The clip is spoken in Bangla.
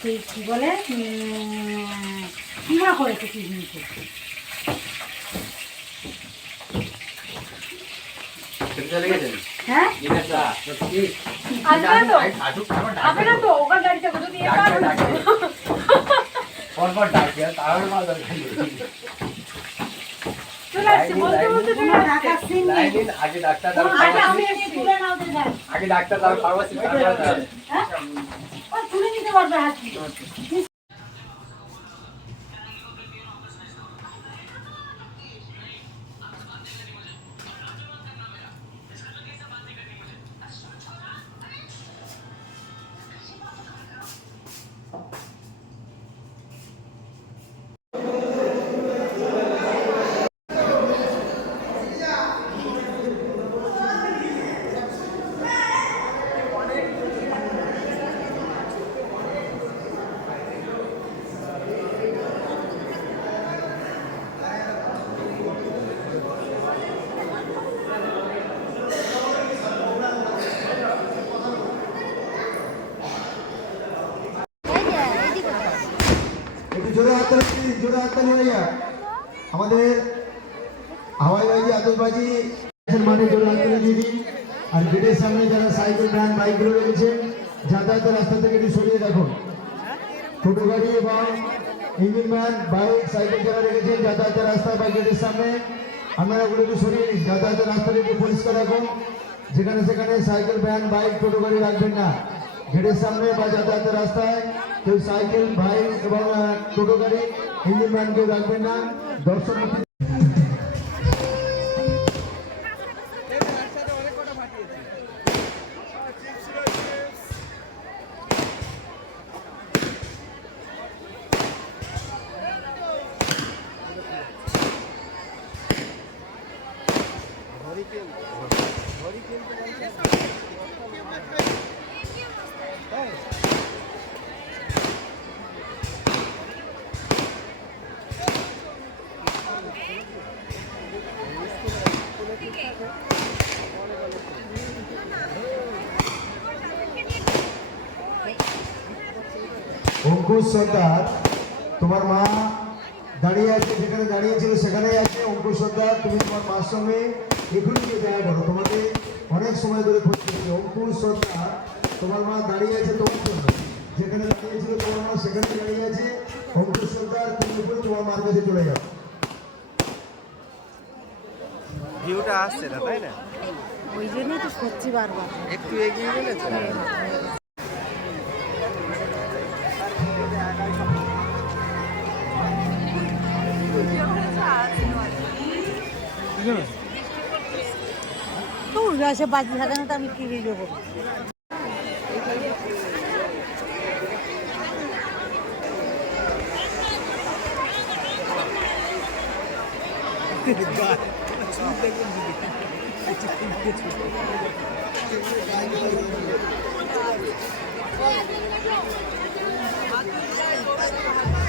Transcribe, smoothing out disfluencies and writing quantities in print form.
সেই কী বলে কিমা করেছে কিডনিতে। হ্যাঁ আসবে তো ওখান গাড়িতে যদি পরপর ডাকবে তাহলে মাল চলে আসছে বলতে বলতে আগে ডাক্তার আগে ডাক্তার তারপর ফার্মাসি তুলে নিতে পারবে হাত। জোরে হাততালি ভাইয়া আমাদের হাওয়াইবাজি আতশবাজি মাঠে জোরে হাততালি দিয়ে দিন। আর গেটের সামনে যারা সাইকেল ভ্যান বাইকগুলো রেখেছেন যাতায়াতের রাস্তা থেকে একটু সরিয়ে রাখুন। ছোটো গাড়ি এবং ইঞ্জিন ভ্যান বাইক সাইকেল যারা রেখেছেন যাতায়াতের রাস্তা বা গেটের সামনে আপনারা ওগুলো একটু সরিয়ে নিন। যাতায়াতের রাস্তাটা একটু পরিষ্কার রাখুন। যেখানে সেখানে সাইকেল ভ্যান বাইক ছোটো গাড়ি রাখবেন না। গেটের সামনে বা যাতায়াতের রাস্তায় কেউ সাইকেল বাইক এবং টোটো গাড়ি ইঞ্জিন ভ্যান কেউ রাখবেন না। দর্শনার্থী অঙ্কুশ সর্দার তোমার মা দাঁড়িয়ে আছে, যেখানে দাঁড়িয়েছিল সেখানেই আছে। অঙ্কুশ সর্দার তুমি তোমার মার সঙ্গে এখনই গিয়ে দেখা করো, তোমাকে অনেক সময় ধরে খুঁজতে। অঙ্কুশ সর্দার তোমার মা দাঁড়িয়ে আছে তোমার জন্য, যেখানে দাঁড়িয়েছিল তোমার মা সেখানে দাঁড়িয়ে আছে। অঙ্কুশ সর্দার তুমি এখনই তোমার মার কাছে চলে যাও। ভিউটা আসছে না তাই না, ওই জন্যই তো সত্যি বারবার একটু এগিয়ে গেলে তো সে বাজি থাকে না তো আমি কি দেবো। Thank you.